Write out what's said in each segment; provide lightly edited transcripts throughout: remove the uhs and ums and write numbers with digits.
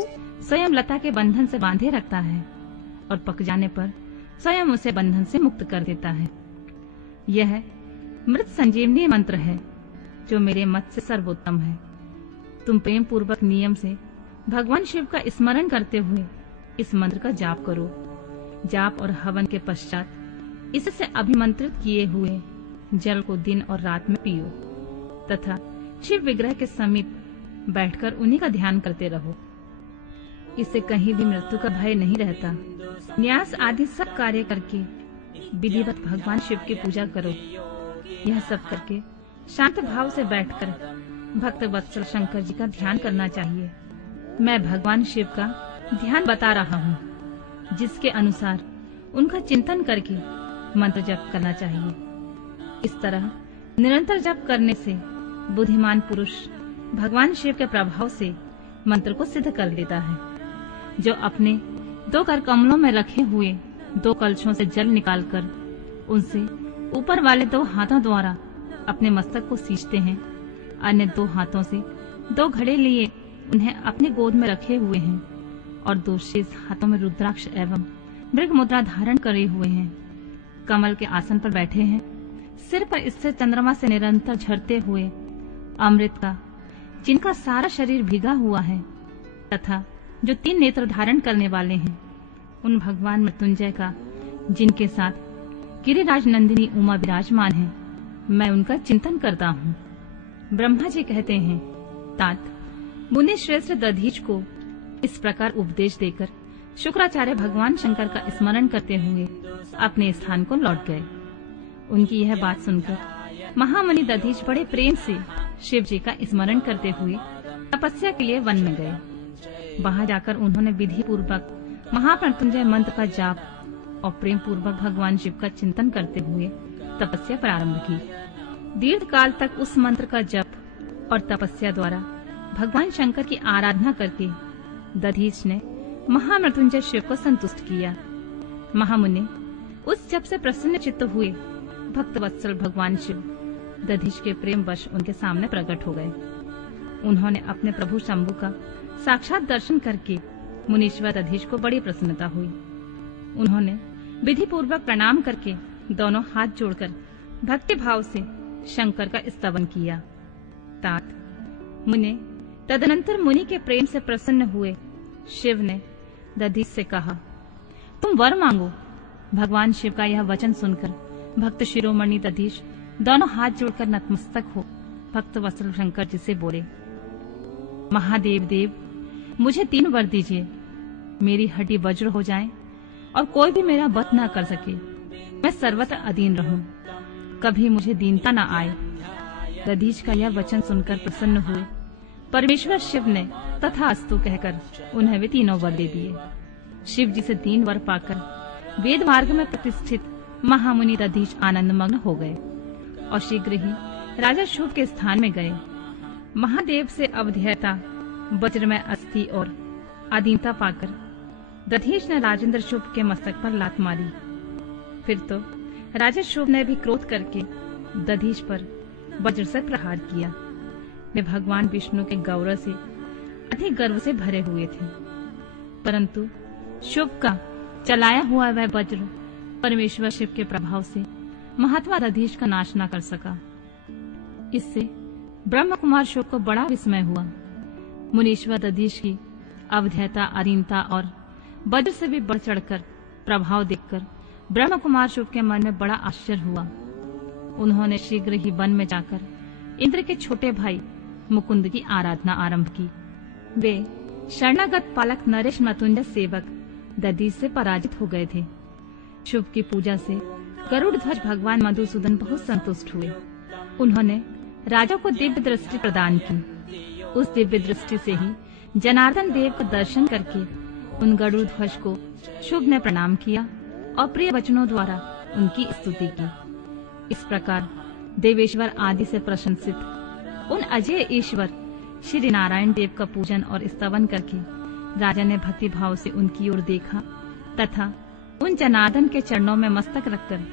स्वयं लता के बंधन से बांधे रखता है और पक जाने पर स्वयं उसे बंधन से मुक्त कर देता है। यह मृत संजीवनी मंत्र है जो मेरे मत से सर्वोत्तम है। तुम प्रेम पूर्वक नियम से भगवान शिव का स्मरण करते हुए इस मंत्र का जाप करो। जाप और हवन के पश्चात इससे अभिमंत्रित किए हुए जल को दिन और रात में पियो तथा शिव विग्रह के समीप बैठकर उन्हीं का ध्यान करते रहो। इससे कहीं भी मृत्यु का भय नहीं रहता। न्यास आदि सब कार्य करके विधिवत भगवान शिव की पूजा करो। यह सब करके शांत भाव से बैठकर भक्त वत्सल शंकर जी का ध्यान करना चाहिए। मैं भगवान शिव का ध्यान बता रहा हूँ, जिसके अनुसार उनका चिंतन करके मंत्र जप करना चाहिए। इस तरह निरंतर जप करने से बुद्धिमान पुरुष भगवान शिव के प्रभाव से मंत्र को सिद्ध कर लेता है। जो अपने 2 कर कमलों में रखे हुए 2 कलशों से जल निकालकर उनसे ऊपर वाले 2 हाथों द्वारा अपने मस्तक को सींचते हैं, अन्य 2 हाथों से 2 घड़े लिए उन्हें अपने गोद में रखे हुए हैं और 2 शेष हाथों में रुद्राक्ष एवं मृग मुद्रा धारण करे हुए हैं, कमल के आसन पर बैठे हैं। सिर पर इससे चंद्रमा से निरंतर झरते हुए अमृत का, जिनका सारा शरीर भीगा हुआ है तथा जो 3 नेत्र धारण करने वाले हैं, उन भगवान मृत्युंजय का, जिनके साथ गिरिराज नंदिनी उमा विराजमान है, मैं उनका चिंतन करता हूँ। ब्रह्मा जी कहते हैं, तात मुनि श्रेष्ठ दधीच को इस प्रकार उपदेश देकर शुक्राचार्य भगवान शंकर का स्मरण करते हुए अपने स्थान को लौट गए। उनकी यह बात सुनकर महामुनि दधीच बड़े प्रेम से शिव जी का स्मरण करते हुए तपस्या के लिए वन में गए। वहां जाकर उन्होंने विधि पूर्वक महामृत्युंजय मंत्र का जाप और प्रेम पूर्वक भगवान शिव का चिंतन करते हुए तपस्या प्रारंभ की। दीर्घ काल तक उस मंत्र का जप और तपस्या द्वारा भगवान शंकर की आराधना करके दधीच ने महामृत्युंजय शिव को संतुष्ट किया। महामुनि उस जप से प्रसन्न चित्त हुए भक्त वत्सल भगवान शिव दधीच के प्रेम वश उनके सामने प्रकट हो गए। उन्होंने अपने प्रभु शंभु का साक्षात दर्शन करके मुनीश्वर दधीच को बड़ी प्रसन्नता हुई। उन्होंने विधि पूर्वक प्रणाम करके दोनों हाथ जोड़कर भक्ति भाव से शंकर का स्तवन किया। तात मुने तदनंतर मुनि के प्रेम से प्रसन्न हुए शिव ने दधीच से कहा, तुम वर मांगो। भगवान शिव का यह वचन सुनकर भक्त शिरोमणि दधीच दोनों हाथ जोड़कर नतमस्तक हो भक्त वत्सल शंकर जी से बोले, महादेव देव, मुझे 3 वर दीजिए। मेरी हड्डी वज्र हो जाए और कोई भी मेरा वध न कर सके। मैं सर्वत्र अधीन रहूं, कभी मुझे दीनता न आए। दधीच का यह वचन सुनकर प्रसन्न हुए परमेश्वर शिव ने तथास्तु कहकर उन्हें भी 3 वर दे दिए। शिव जी से 3 वर पाकर वेद मार्ग में प्रतिष्ठित महामुनि दधीच आनंदमग्न हो गए और शीघ्र ही राजा शुभ के स्थान में गए। महादेव से अवधेयता, वज्र में अस्थि और अधीनता पाकर दधीच ने राजेंद्र शुभ के मस्तक पर लात मारी। फिर तो राजा शुभ ने भी क्रोध करके दधीच पर वज्र से प्रहार किया। वे भगवान विष्णु के गौरव से अधिक गर्व से भरे हुए थे, परंतु शुभ का चलाया हुआ वह वज्र परमेश्वर शिव के प्रभाव से महात्मा दधीच का नाश न कर सका। इससे ब्रह्म कुमार शुभ को बड़ा विस्मय हुआ। मुनीश्वर दधीच की अवधेयता, अधीनता और वज्र से भी बढ़ चढ़कर प्रभाव देखकर ब्रह्म कुमार शुभ के मन में बड़ा आश्चर्य हुआ। उन्होंने शीघ्र ही वन में जाकर इंद्र के छोटे भाई मुकुंद की आराधना आरंभ की। वे शरणागत पालक नरेश मृत्युंजय सेवक दधीच से पराजित हो गए थे। शुभ की पूजा से गरुड़ ध्वज भगवान मधुसूदन बहुत संतुष्ट हुए। उन्होंने राजा को दिव्य दृष्टि प्रदान की। उस दिव्य दृष्टि से ही जनार्दन देव का दर्शन करके उन गरुड़ ध्वज को शुभ ने प्रणाम किया और प्रिय वचनों द्वारा उनकी स्तुति की। इस प्रकार देवेश्वर आदि से प्रशंसित उन अजय ईश्वर श्री नारायण देव का पूजन और स्तवन करके राजा ने भक्ति भाव से उनकी ओर देखा तथा उन जनार्दन के चरणों में मस्तक रखकर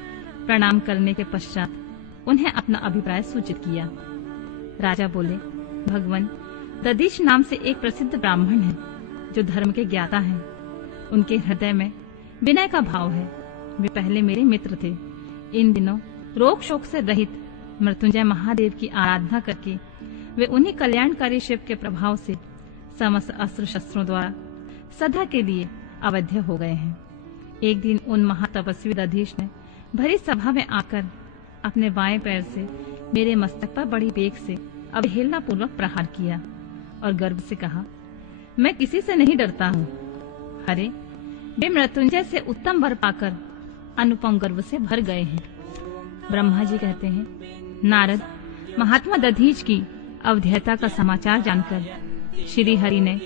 प्रणाम करने के पश्चात उन्हें अपना अभिप्राय सूचित किया। राजा बोले, भगवान दधीच नाम से एक प्रसिद्ध ब्राह्मण है जो धर्म के ज्ञाता हैं। उनके हृदय में विनय का भाव है। वे पहले मेरे मित्र थे। इन दिनों रोग शोक से रहित मृत्युंजय महादेव की आराधना करके वे उन्हीं कल्याणकारी शिव के प्रभाव से समस्त अस्त्र शस्त्रों द्वारा सदा के लिए अवध्य हो गए हैं। एक दिन उन महातपस्वी दधीच ने भरी सभा में आकर अपने बाएं पैर से मेरे मस्तक पर बड़ी वेग से अवहेलना पूर्वक प्रहार किया और गर्व से कहा, मैं किसी से नहीं डरता हूँ। अरे, वे मृत्युंजय से उत्तम वर पाकर अनुपम गर्व से भर गए हैं। ब्रह्मा जी कहते हैं, नारद महात्मा दधीच की अवध्यता का समाचार जानकर श्री हरि ने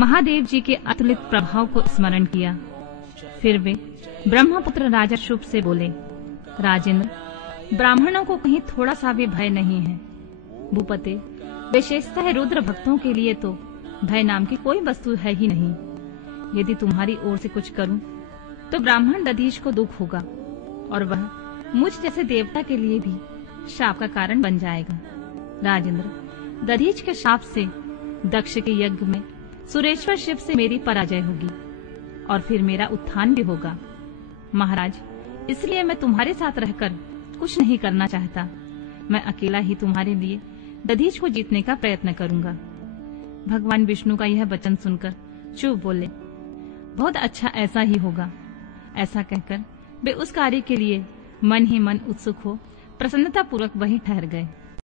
महादेव जी के अतुलित प्रभाव को स्मरण किया। फिर वे ब्रह्मपुत्र राजा शुभ से बोले, राजेंद्र, ब्राह्मणों को कहीं थोड़ा सा भी भय नहीं है। भूपते, विशेषतः रुद्र भक्तों के लिए तो भय नाम की कोई वस्तु है ही नहीं। यदि तुम्हारी ओर से कुछ करूं तो ब्राह्मण दधीच को दुख होगा और वह मुझ जैसे देवता के लिए भी शाप का कारण बन जाएगा। राजेंद्र, दधीच के शाप से दक्ष के यज्ञ में सुरेश्वर शिव से मेरी पराजय होगी और फिर मेरा उत्थान भी होगा। महाराज, इसलिए मैं तुम्हारे साथ रहकर कुछ नहीं करना चाहता। मैं अकेला ही तुम्हारे लिए दधीच को जीतने का प्रयत्न करूंगा। भगवान विष्णु का यह वचन सुनकर चुप बोले, बहुत अच्छा, ऐसा ही होगा। ऐसा कहकर वे उस कार्य के लिए मन ही मन उत्सुक हो प्रसन्नता पूर्वक वहीं ठहर गए।